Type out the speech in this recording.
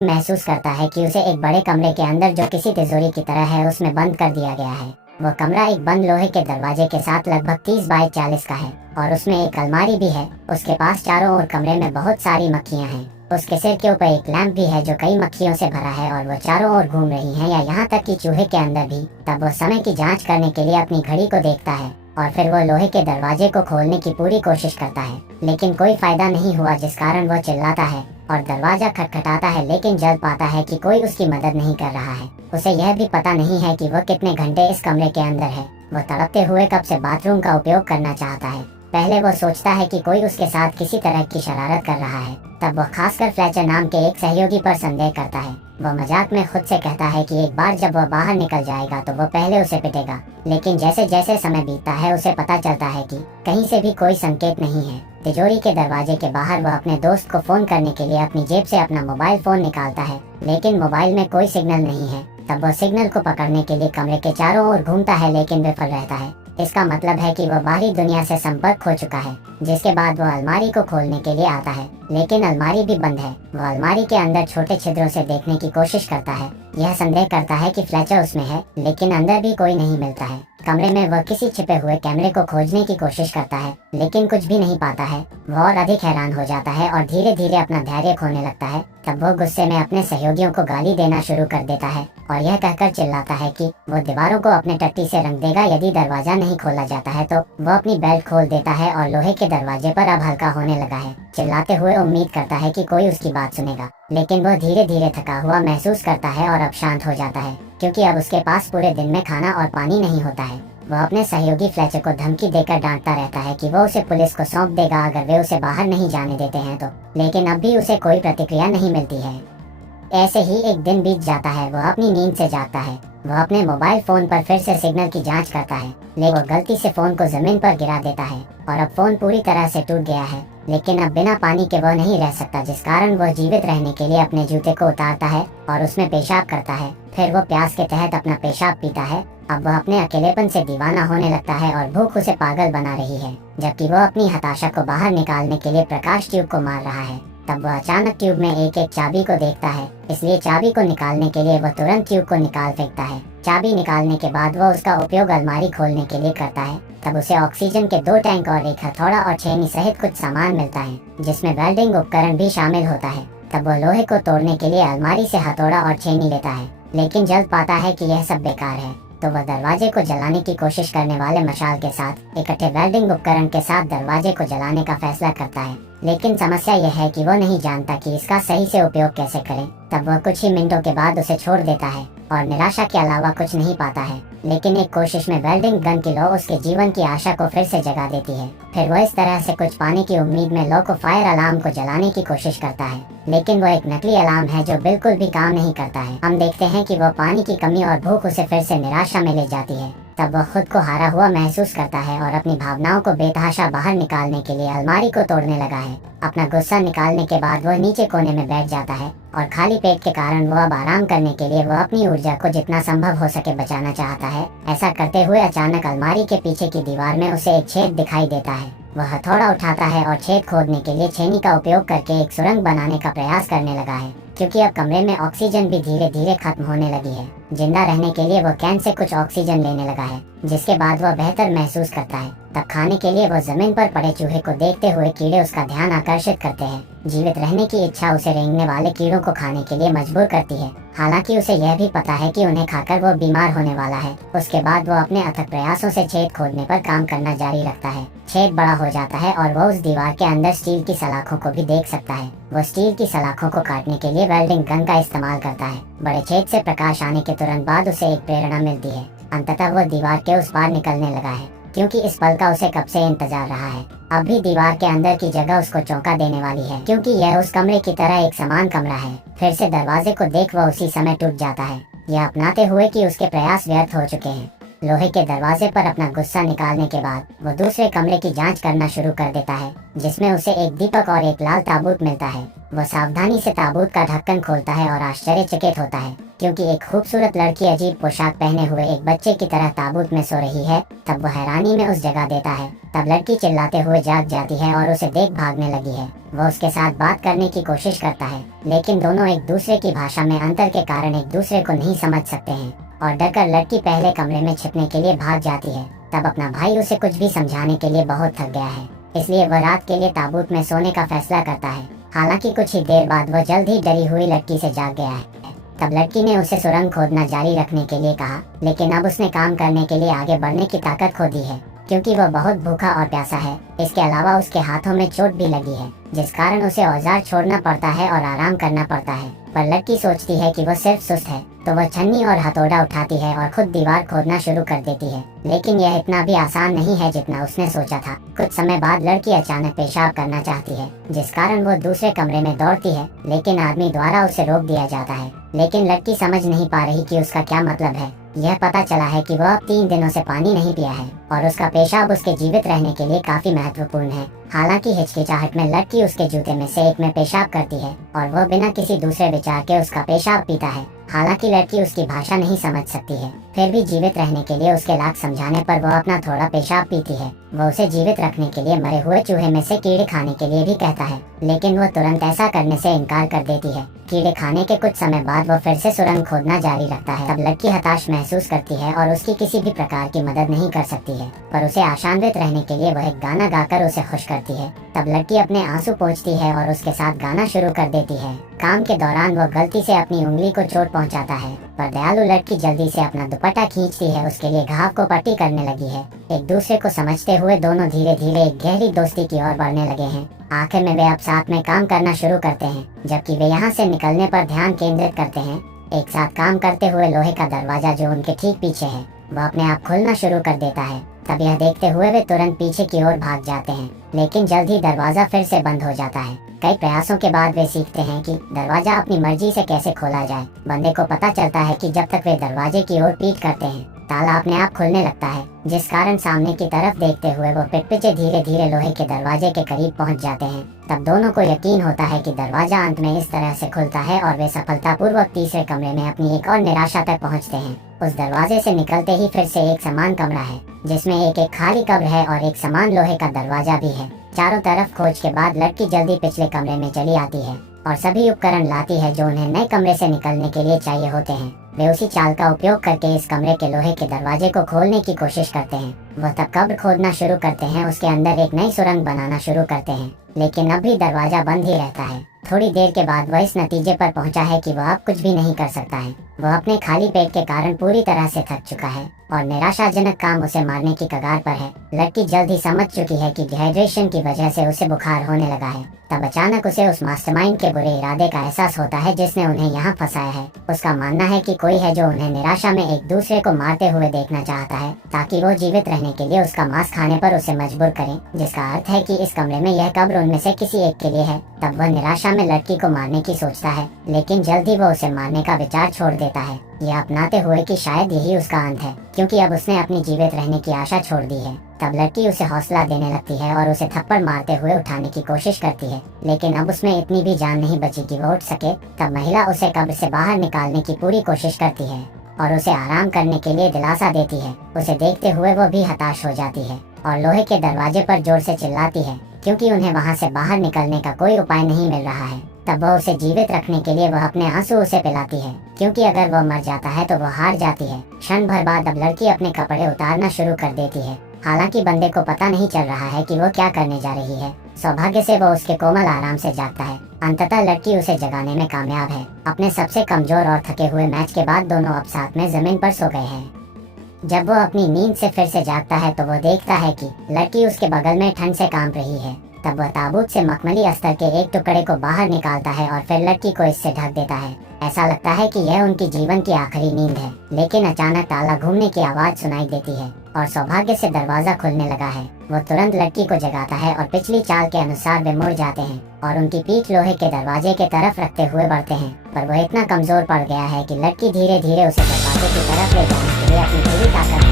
महसूस करता है कि उसे एक बड़े कमरे के अंदर जो किसी तिजोरी की तरह है उसमें बंद कर दिया गया है। वो कमरा एक बंद लोहे के दरवाजे के साथ लगभग 30 बाई 40 का है और उसमें एक अलमारी भी है। उसके पास चारों ओर कमरे में बहुत सारी मक्खियां हैं। उसके सिर के ऊपर एक लैंप भी है जो कई मक्खियों से भरा है और वो चारों ओर घूम रही हैं या यहाँ तक कि चूहे के अंदर भी। तब वो समय की जांच करने के लिए अपनी घड़ी को देखता है और फिर वो लोहे के दरवाजे को खोलने की पूरी कोशिश करता है, लेकिन कोई फायदा नहीं हुआ, जिस कारण वो चिल्लाता है और दरवाजा खटखटाता है, लेकिन जल्द पाता है कि कोई उसकी मदद नहीं कर रहा है। उसे यह भी पता नहीं है कि वो कितने घंटे इस कमरे के अंदर है। वो तड़पते हुए कब से बाथरूम का उपयोग करना चाहता है। पहले वो सोचता है कि कोई उसके साथ किसी तरह की शरारत कर रहा है। तब वो खासकर फ्लेचर नाम के एक सहयोगी पर संदेह करता है। वो मजाक में खुद से कहता है कि एक बार जब वह बाहर निकल जाएगा तो वो पहले उसे पिटेगा, लेकिन जैसे जैसे समय बीतता है उसे पता चलता है कि कहीं से भी कोई संकेत नहीं है। तिजोरी के दरवाजे के बाहर वह अपने दोस्त को फोन करने के लिए अपनी जेब से अपना मोबाइल फोन निकालता है, लेकिन मोबाइल में कोई सिग्नल नहीं है। तब वो सिग्नल को पकड़ने के लिए कमरे के चारों ओर घूमता है, लेकिन विफल रहता है। इसका मतलब है कि वह बाहरी दुनिया से संपर्क खो चुका है। जिसके बाद वह अलमारी को खोलने के लिए आता है, लेकिन अलमारी भी बंद है। वह अलमारी के अंदर छोटे छिद्रों से देखने की कोशिश करता है। यह संदेह करता है कि फ्लेचर उसमें है, लेकिन अंदर भी कोई नहीं मिलता है। कमरे में वह किसी छिपे हुए कैमरे को खोजने की कोशिश करता है, लेकिन कुछ भी नहीं पाता है। वह और अधिक हैरान हो जाता है और धीरे धीरे अपना धैर्य खोने लगता है। तब वो गुस्से में अपने सहयोगियों को गाली देना शुरू कर देता है और यह कहकर चिल्लाता है कि वो दीवारों को अपने टट्टी से रंग देगा यदि दरवाजा नहीं खोला जाता है। तो वो अपनी बेल्ट खोल देता है और लोहे के दरवाजे पर अब हल्का होने लगा है। चिल्लाते हुए उम्मीद करता है कि कोई उसकी बात सुनेगा, लेकिन वह धीरे धीरे थका हुआ महसूस करता है और अब शांत हो जाता है, क्योंकि अब उसके पास पूरे दिन में खाना और पानी नहीं होता है। वह अपने सहयोगी फ्लेचर को धमकी देकर डांटता रहता है कि वो उसे पुलिस को सौंप देगा अगर वे उसे बाहर नहीं जाने देते हैं तो, लेकिन अब भी उसे कोई प्रतिक्रिया नहीं मिलती है। ऐसे ही एक दिन बीत जाता है। वह अपनी नींद से जागता है। वह अपने मोबाइल फोन पर फिर से सिग्नल की जांच करता है, लेकिन वो गलती से फोन को जमीन पर गिरा देता है और अब फोन पूरी तरह से टूट गया है। लेकिन अब बिना पानी के वह नहीं रह सकता, जिस कारण वह जीवित रहने के लिए अपने जूते को उतारता है और उसमें पेशाब करता है। फिर वो प्यास के तहत अपना पेशाब पीता है। अब वह अपने अकेलेपन से दीवाना होने लगता है और भूख उसे पागल बना रही है, जबकि वह अपनी हताशा को बाहर निकालने के लिए प्रकाश ट्यूब को मार रहा है। तब वह अचानक ट्यूब में एक एक चाबी को देखता है, इसलिए चाबी को निकालने के लिए वह तुरंत ट्यूब को निकाल फेंकता है। चाबी निकालने के बाद वह उसका उपयोग अलमारी खोलने के लिए करता है। तब उसे ऑक्सीजन के 2 टैंक और एक हथौड़ा और छेनी सहित कुछ सामान मिलता है, जिसमें वेल्डिंग उपकरण भी शामिल होता है। तब वह लोहे को तोड़ने के लिए अलमारी से हथौड़ा और छेनी लेता है, लेकिन जल्द पाता है कि यह सब बेकार है। तो वह दरवाजे को जलाने की कोशिश करने वाले मशाल के साथ इकट्ठे वेल्डिंग उपकरण के साथ दरवाजे को जलाने का फैसला करता है, लेकिन समस्या यह है कि वो नहीं जानता कि इसका सही से उपयोग कैसे करें। तब वह कुछ ही मिनटों के बाद उसे छोड़ देता है और निराशा के अलावा कुछ नहीं पाता है। लेकिन एक कोशिश में वेल्डिंग गन की लौ उसके जीवन की आशा को फिर से जगा देती है। फिर वो इस तरह से कुछ पाने की उम्मीद में लौ को फायर अलार्म को जलाने की कोशिश करता है, लेकिन वो एक नकली अलार्म है जो बिल्कुल भी काम नहीं करता है। हम देखते हैं कि वो पानी की कमी और भूख उसे फिर से निराशा में ले जाती है। तब वह खुद को हारा हुआ महसूस करता है और अपनी भावनाओं को बेतहाशा बाहर निकालने के लिए अलमारी को तोड़ने लगा है। अपना गुस्सा निकालने के बाद वह नीचे कोने में बैठ जाता है और खाली पेट के कारण वह अब आराम करने के लिए वह अपनी ऊर्जा को जितना संभव हो सके बचाना चाहता है। ऐसा करते हुए अचानक अलमारी के पीछे की दीवार में उसे एक छेद दिखाई देता है। वह हथौड़ा उठाता है और छेद खोदने के लिए छेनी का उपयोग करके एक सुरंग बनाने का प्रयास करने लगा है, क्योंकि अब कमरे में ऑक्सीजन भी धीरे धीरे खत्म होने लगी है। जिंदा रहने के लिए वह कैन से कुछ ऑक्सीजन लेने लगा है, जिसके बाद वह बेहतर महसूस करता है। तब खाने के लिए वह जमीन पर पड़े चूहे को देखते हुए कीड़े उसका ध्यान आकर्षित करते हैं। जीवित रहने की इच्छा उसे रेंगने वाले कीड़ों को खाने के लिए मजबूर करती है, हालांकि उसे यह भी पता है कि उन्हें खाकर वो बीमार होने वाला है। उसके बाद वो अपने अथक प्रयासों से छेद खोदने पर काम करना जारी रखता है। छेद बड़ा हो जाता है और वो उस दीवार के अंदर स्टील की सलाखों को भी देख सकता है। वो स्टील की सलाखों को काटने के लिए वेल्डिंग गन का इस्तेमाल करता है। बड़े छेद से प्रकाश आने के तुरंत बाद उसे एक प्रेरणा मिलती है। अंततः वो दीवार के उस पार निकलने लगा है, क्योंकि इस पल का उसे कब से इंतजार रहा है। अब भी दीवार के अंदर की जगह उसको चौंका देने वाली है, क्योंकि यह उस कमरे की तरह एक समान कमरा है। फिर से दरवाजे को देख वह उसी समय टूट जाता है, यह अपनाते हुए कि उसके प्रयास व्यर्थ हो चुके हैं। लोहे के दरवाजे पर अपना गुस्सा निकालने के बाद वो दूसरे कमरे की जांच करना शुरू कर देता है, जिसमें उसे एक दीपक और एक लाल ताबूत मिलता है। वो सावधानी से ताबूत का ढक्कन खोलता है और आश्चर्यचकित होता है क्योंकि एक खूबसूरत लड़की अजीब पोशाक पहने हुए एक बच्चे की तरह ताबूत में सो रही है। तब वो हैरानी में उस जगह देता है। तब लड़की चिल्लाते हुए जाग जाती है और उसे देख भागने लगी है। वो उसके साथ बात करने की कोशिश करता है, लेकिन दोनों एक दूसरे की भाषा में अंतर के कारण एक दूसरे को नहीं समझ सकते हैं और डरकर लड़की पहले कमरे में छिपने के लिए भाग जाती है। तब अपना भाई उसे कुछ भी समझाने के लिए बहुत थक गया है, इसलिए वह रात के लिए ताबूत में सोने का फैसला करता है। हालांकि कुछ ही देर बाद वह जल्द ही डरी हुई लड़की से जाग गया है। तब लड़की ने उसे सुरंग खोदना जारी रखने के लिए कहा, लेकिन अब उसने काम करने के लिए आगे बढ़ने की ताकत खो दी है, क्योंकि वह बहुत भूखा और प्यासा है। इसके अलावा उसके हाथों में चोट भी लगी है, जिस कारण उसे औजार छोड़ना पड़ता है और आराम करना पड़ता है। पर लड़की सोचती है कि वह सिर्फ सुस्त है, तो वह छन्नी और हथौड़ा उठाती है और खुद दीवार खोदना शुरू कर देती है। लेकिन यह इतना भी आसान नहीं है जितना उसने सोचा था। कुछ समय बाद लड़की अचानक पेशाब करना चाहती है, जिस कारण वो दूसरे कमरे में दौड़ती है, लेकिन आदमी द्वारा उसे रोक दिया जाता है। लेकिन लड़की समझ नहीं पा रही कि उसका क्या मतलब है। यह पता चला है कि वह अब 3 दिनों से पानी नहीं पिया है और उसका पेशाब उसके जीवित रहने के लिए काफी महत्वपूर्ण है। हालांकि हिचकिचाहट में लड़की उसके जूते में से एक में पेशाब करती है और वह बिना किसी दूसरे विचार के उसका पेशाब पीता है। हालांकि लड़की उसकी भाषा नहीं समझ सकती है, फिर भी जीवित रहने के लिए उसके लाख समझाने पर वह अपना थोड़ा पेशाब पीती है। वह उसे जीवित रखने के लिए मरे हुए चूहे में से कीड़े खाने के लिए भी कहता है, लेकिन वह तुरंत ऐसा करने से इनकार कर देती है। कीड़े खाने के कुछ समय बाद वह फिर से सुरंग खोदना जारी रखता है। तब लड़की हताश महसूस करती है और उसकी किसी भी प्रकार की मदद नहीं कर सकती है, पर उसे आशान्वित रहने के लिए वह एक गाना गाकर उसे खुश करती है। तब लड़की अपने आंसू पोंछती है और उसके साथ गाना शुरू कर देती है। काम के दौरान वह गलती से अपनी उंगली को चोट पहुंचाता है, पर दयालु लड़की जल्दी से अपना दुपट्टा खींचती है। उसके लिए घाव को पट्टी करने लगी है। एक दूसरे को समझते हुए दोनों धीरे धीरे एक गहरी दोस्ती की ओर बढ़ने लगे हैं। आखिर में वे अब साथ में काम करना शुरू करते हैं। जबकि वे यहाँ से निकलने पर ध्यान केंद्रित करते हैं, एक साथ काम करते हुए लोहे का दरवाजा जो उनके ठीक पीछे है वह अपने आप खुलना शुरू कर देता है। तब यह देखते हुए वे तुरंत पीछे की ओर भाग जाते हैं, लेकिन जल्द ही दरवाजा फिर से बंद हो जाता है। कई प्रयासों के बाद वे सीखते हैं कि दरवाजा अपनी मर्जी से कैसे खोला जाए। बंदे को पता चलता है कि जब तक वे दरवाजे की ओर पीठ करते हैं, ताला अपने आप खुलने लगता है, जिस कारण सामने की तरफ देखते हुए वो पिटपिचे धीरे धीरे लोहे के दरवाजे के करीब पहुंच जाते हैं। तब दोनों को यकीन होता है कि दरवाजा अंत में इस तरह से खुलता है और वे सफलतापूर्वक तीसरे कमरे में अपनी एक और निराशा तक पहुंचते हैं। उस दरवाजे से निकलते ही फिर से एक समान कमरा है, जिसमें एक खाली कब्र है और एक समान लोहे का दरवाजा भी है। चारों तरफ खोज के बाद लड़की जल्दी पिछले कमरे में चली आती है और सभी उपकरण लाती है जो उन्हें नए कमरे से निकलने के लिए चाहिए होते हैं। वे उसी चाल का उपयोग करके इस कमरे के लोहे के दरवाजे को खोलने की कोशिश करते हैं। वह तब कब्र खोदना शुरू करते हैं, उसके अंदर एक नई सुरंग बनाना शुरू करते हैं, लेकिन अब भी दरवाजा बंद ही रहता है। थोड़ी देर के बाद वह इस नतीजे पर पहुंचा है कि वह अब कुछ भी नहीं कर सकता है। वह अपने खाली पेट के कारण पूरी तरह से थक चुका है और निराशाजनक काम उसे मारने की कगार पर है। लड़की जल्द ही समझ चुकी है कि डिहाइड्रेशन की वजह से उसे बुखार होने लगा है। तब अचानक उसे उस मास्टरमाइंड के बुरे इरादे का एहसास होता है जिसने उन्हें यहाँ फंसाया है। उसका मानना है कि कोई है जो उन्हें निराशा में एक दूसरे को मारते हुए देखना चाहता है, ताकि वो जीवित रहने के लिए उसका मांस खाने पर उसे मजबूर करें, जिसका अर्थ है कि इस कमरे में यह कब्र उनमें से किसी एक के लिए है। तब वह निराशा में लड़की को मारने की सोचता है, लेकिन जल्द ही वो उसे मारने का विचार छोड़ देता है, यह अपनाते हुए कि शायद यही उसका अंत है, क्योंकि अब उसने अपनी जीवित रहने की आशा छोड़ दी है। तब लड़की उसे हौसला देने लगती है और उसे थप्पड़ मारते हुए उठाने की कोशिश करती है, लेकिन अब उसमें इतनी भी जान नहीं बची कि वो उठ सके। तब महिला उसे कब्र से बाहर निकालने की पूरी कोशिश करती है और उसे आराम करने के लिए दिलासा देती है। उसे देखते हुए वो भी हताश हो जाती है और लोहे के दरवाजे पर जोर से चिल्लाती है, क्योंकि उन्हें वहाँ से बाहर निकलने का कोई उपाय नहीं मिल रहा है। तब वह उसे जीवित रखने के लिए वह अपने आंसू उसे पिलाती है, क्योंकि अगर वह मर जाता है तो वह हार जाती है। क्षण भर बाद अब लड़की अपने कपड़े उतारना शुरू कर देती है। हालांकि बंदे को पता नहीं चल रहा है कि वो क्या करने जा रही है। सौभाग्य से वो उसके कोमल आराम से जागता है। अंततः लड़की उसे जगाने में कामयाब है। अपने सबसे कमजोर और थके हुए मैच के बाद दोनों अब साथ में जमीन पर सो गए हैं। जब वो अपनी नींद से फिर से जागता है तो वो देखता है कि लड़की उसके बगल में ठंड से कांप रही है। तब वह ताबूत से मखमली अस्तर के एक टुकड़े को बाहर निकालता है और फिर लड़की को इससे ढक देता है। ऐसा लगता है कि यह उनकी जीवन की आखिरी नींद है, लेकिन अचानक ताला घूमने की आवाज सुनाई देती है और सौभाग्य से दरवाजा खुलने लगा है। वो तुरंत लड़की को जगाता है और पिछली चाल के अनुसार वे मुड़ जाते हैं और उनकी पीठ लोहे के दरवाजे के तरफ रखते हुए बढ़ते हैं। पर वह इतना कमजोर पड़ गया है कि लड़की धीरे धीरे उसे दरवाजे की तरफ ले जाने के लिए अपनी पूरी ताकत